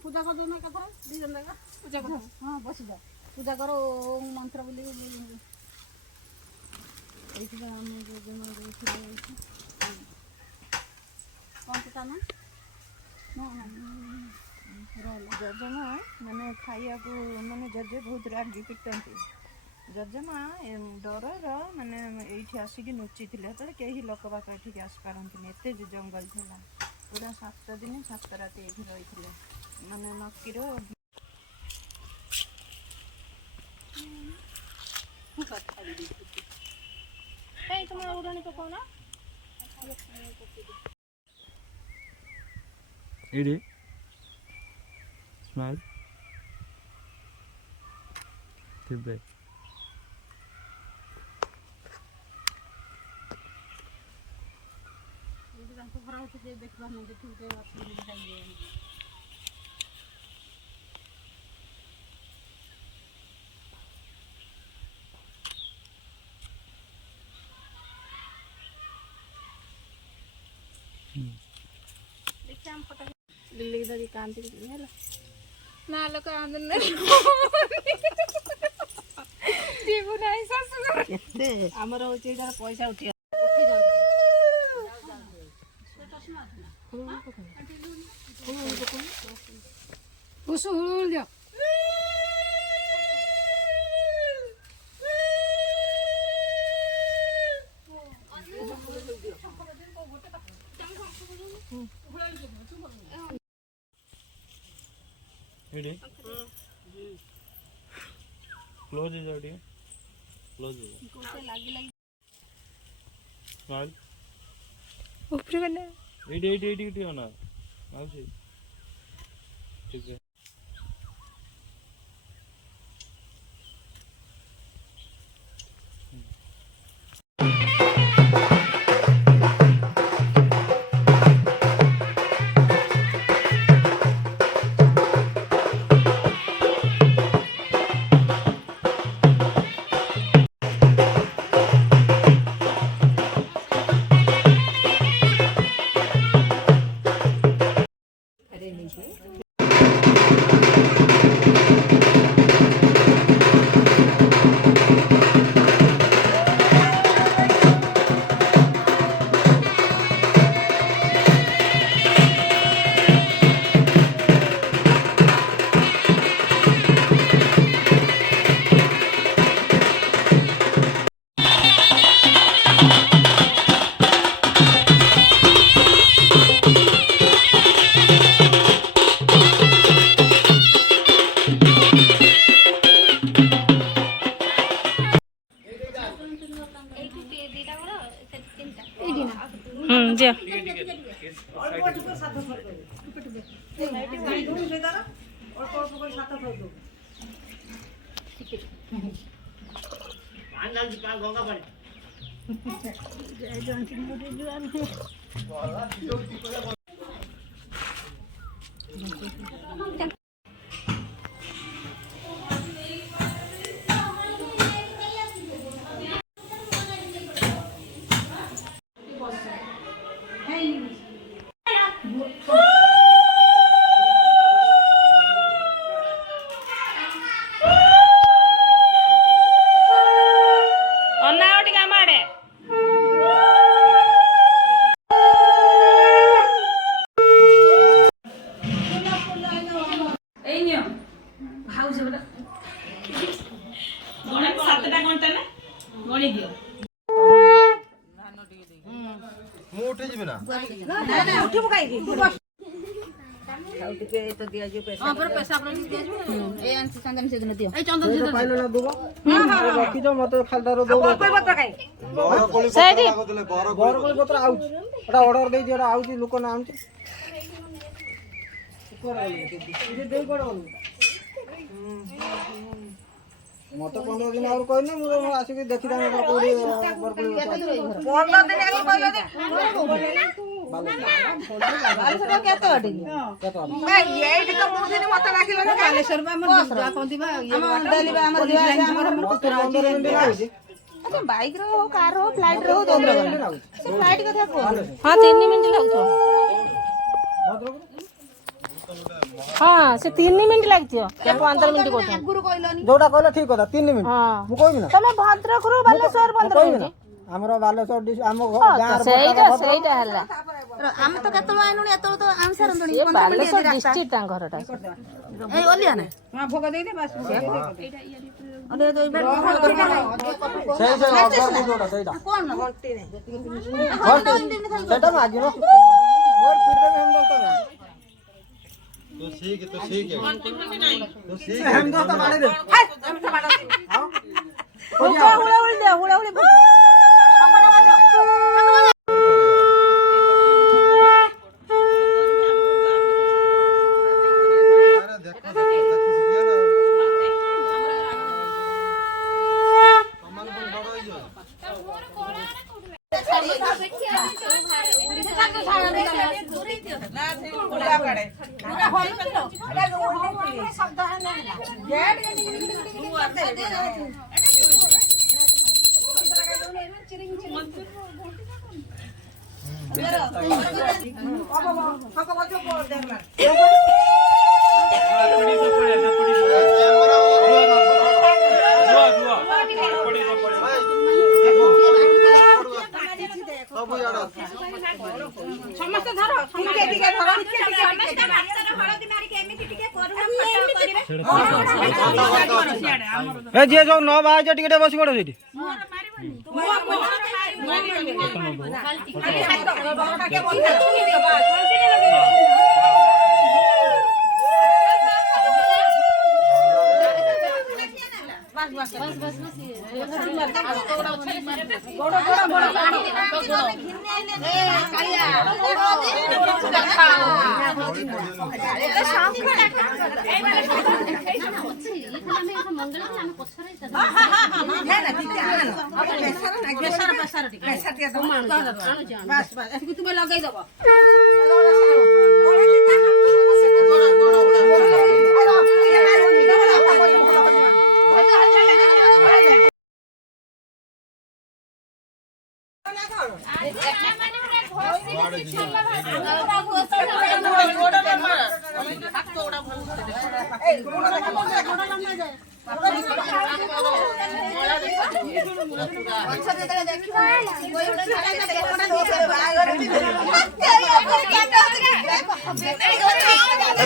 पूजा कर दो ना कथा दी जन का पूजा कर हां बस जा पूजा करो ओम मंत्र बोली एठी हम जो जमा कौन पता ना जजमा माने खाइया को माने जजे बहुत रागी पिटंती जजमा डर माने एठी आसिकी नुची थिले त केही लोक बाक एठी आस पारंती एते जंगल थिला पूरा 7 दिन 7 रात एठी रहिथिले माने नकीरो ए तुम उड़ानी पकाओ ना एडी स्माइल तिब्बे हमको खरा होते जे देखबा नहीं देखि के असली दिखाई देखा हम पता लिली दादी कांती है ना लोग आंदन नहीं जीव नहीं ससुर केते हमर होची जरा पैसा उठी Usul dia. Ready? Close is already. Close is. Smile. ऊपर करना एडी होना माउसी ठीक है दिया ମୁଁ ଉଠି ଯିବି ନା ନା ଉଠିବୁ କାହିଁକି ଆଉ ଟିକେ ତ ଦିଆଯିବ ପଇସା ହଁ ପରା ପଇସା ଆପଣ ଦିଆଯିବ ଏ ଆନସି ଚନ୍ଦନ ସେଦିନ ଦିଅ ଏ ଚନ୍ଦନ ସେଇଟା ପାଇଲେ ନା ଦୁବ ରଖିଛ ମତେ ଖାଲଟାର ଦଉ ପତ୍ର କାଇଁ ବରକୋଳି ପତ୍ର ଆଉଛି ଏଟା ଅର୍ଡର ଦେଇଛି ଏଟା ଆଉଛି ଲୋକ ନା ଆଣୁଛି ମତେ 15 ଦିନ ଆଗରୁ କହିନି ମୁଁ ଆସିକି ଦେଖିଥାନ୍ତି କୋଉଠି ବରକୋଳି ଗଛ 15 ଦିନ ଆଗରୁ କହିଲ ଯେ ବାଲେଶ୍ୱର କେତେ ବାଟ କି ଏଇଠି ତ ମୁଁ ଦିନ ମତେ ଡାକିଲ ନା ବାଲେଶ୍ୱର ବା ଆମର ଯିବା କୋନ୍ତି ବା ଆମ ଡେଲି ବା ଆମର ଯିବା ଆମର ପୁତୁରା ଅଛି ଆଚ୍ଛା ବାଇକ୍ ର ହଉ କାର ହଉ ଫ୍ଲାଇଟ୍ ର ହଉ ଦୋଦର ସେ ଫ୍ଲାଇଟ୍ କଥା କୁହ ହଁ 3 ମିନିଟ୍ ଲାଗୁଥିବ हाँ से 3 मिनट लागथियो के 15 मिनट कोठा गुरु कहलोनी जोटा कहले ठीक कथा 3 मिनट मु कहबी ना तमे भद्रक रु बालेश्वर 15 मिनट हमरो बालेश्वर हम गाँ सेइटा हल्ला हम तो केतलो आइनुनी एतलो तो आंसर अंदुनी बालेश्वर डिस्ट्रिक्ट टा घरटा ए ओलिया ना हां भोग देई दे बस अरे तो सही जोटा सहीटा कोन घंटी नहीं सेटा मागी नो मोर पीठ में हम दो तो ठीक है हम दो तो माने दे हम तो मानो हां हुला हुला ए जे जो 9 बाजे टिके बसी पड़ो सेठी तुम्हें लगे दब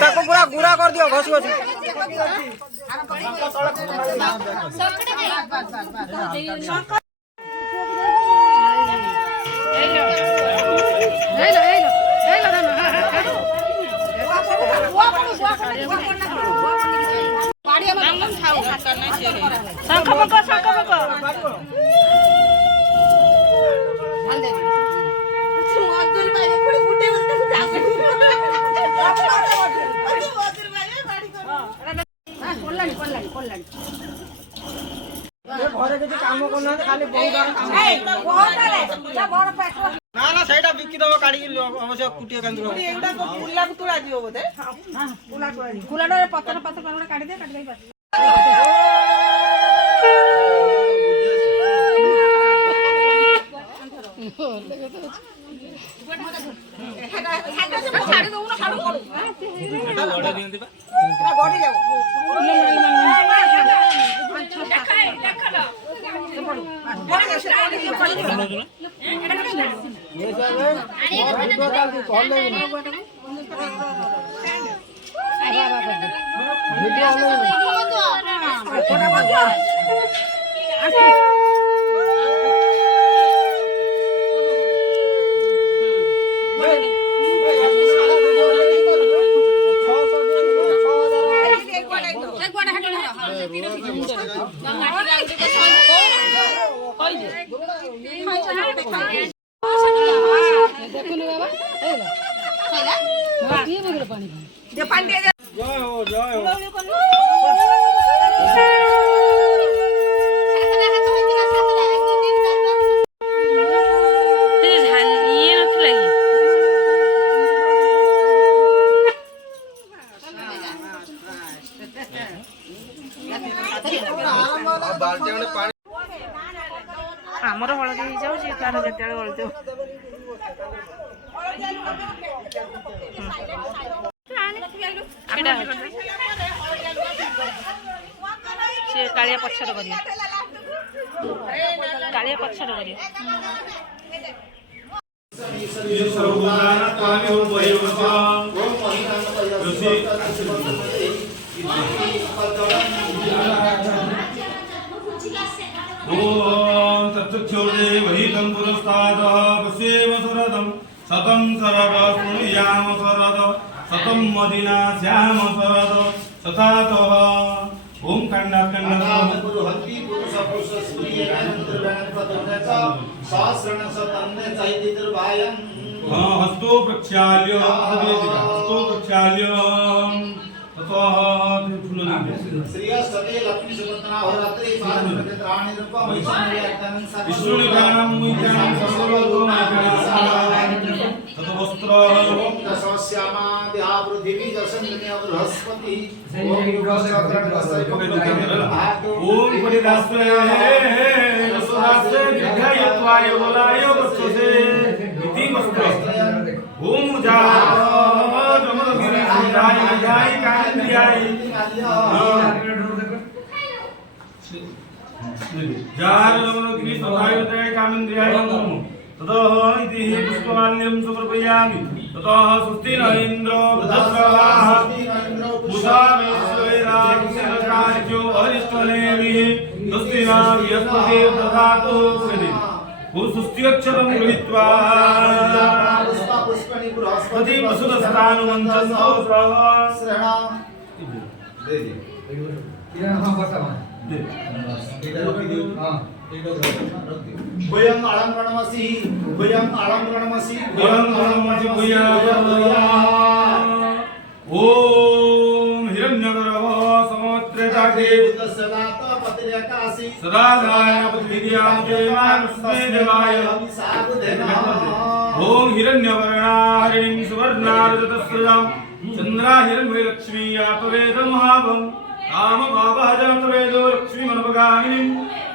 ताको पूरा गुरा कर दियो घस घस घरे के काम करना खाली ना ना सेटा बिकी दबो काडी अवश्य कुटिया कांदुर एटा को पुल्ला को तुला जियो बोते हां पुल्ला को पुल्ला पत्थर पत्थर काडी दे काटी दे जे पानी दे दे जय हो जय हो ଆମର ହଳଦୀ ହେଇଯାଉଛି ତାର ଯେତେବେଳେ ହଳଦୀ ସେ କାଳିଆ ପଛରେ କରିବ କାଳିଆ ପଛରେ କରିବ ओम तत्क्षोरे वहितं पुरस्तादः पश्येम सरदं सतं सरद शृणुयाम सरद सतं मदिना श्याम सरद तथातः ओम खंडात् हत्ती पुरुष पुरुष सहस्रण सतन्ने चैतिर्वायं हस्तो प्रक्षाल्य हस्तो प्रक्षाल्य श्रीयस्ते लक्ष्मी सुपत्ना होरात्रि पादप्रत्राणि रूपं वैष्णव्याख्यानं विष्णुनिकानं मुख्यानं सर्वलोकमैकानं ततवस्त्र ओम दशस्यामा देहा पृथिवी दशन्य बृहस्पति ओम ओम परिदास्त्रय वसुरास्ते दीर्घायत्वाय वलाय वस्तुसे इति वस्त्र ओम जमदगिरि सुंदराय विधाय कांद्रियाय जार जमदगिरि सुंदराय विधाय कांद्रियाय ततः इति पुष्पमाल्यं समर्पयामि ततः स्वस्ति न इन्द्रो वृद्धश्रवाः पूषा वेश्वेराक्षरकार्यो अरिष्टनेमिः स्वस्ति न बृहस्पतिर् दधातु स्वस्त्यक्षरं गृहीत्वा पुष्पनि बृहस्पति प्रति वसुदस्तानुमन्त्रन्तो श्रवणा दे दे भयं अलंकरणमसि ओम हिरण्यगर्भ समुद्रताके सदात पतिरेकासि सदा गायपतिर्यां देवास्मै देवाय ओम हिरण्यवर्णा हरिणीं सुवर्णारजतस्रजां चन्द्रा हिरण्मयलक्ष्मी यातवेद महाभं काम भावः जातवेदो लक्ष्मीमनपगामिनीं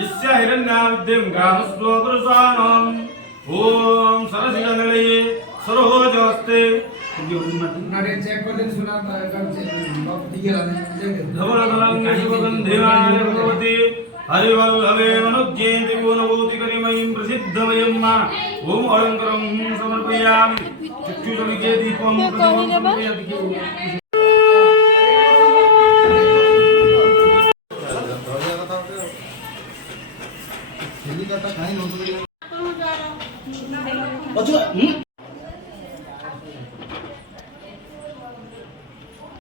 यस्या हिरण्या विद्यं ग्रामश्लोकरुषाणाम् ओम सरसिजनिलये सरोजस्ते नारे चेक कर देन सुना कर दिया धवलधवलंगे सुगंधिवाय भगवती हरिवल्लभे मनुज्ञेति गुणभूति करिमयीं प्रसिद्धमयं मा ओम अलंकरं समर्पयामि चक्षुषमिके दीपं प्रदीपं समर्पयामि हेलिकॉप्टर काहे नव्हतं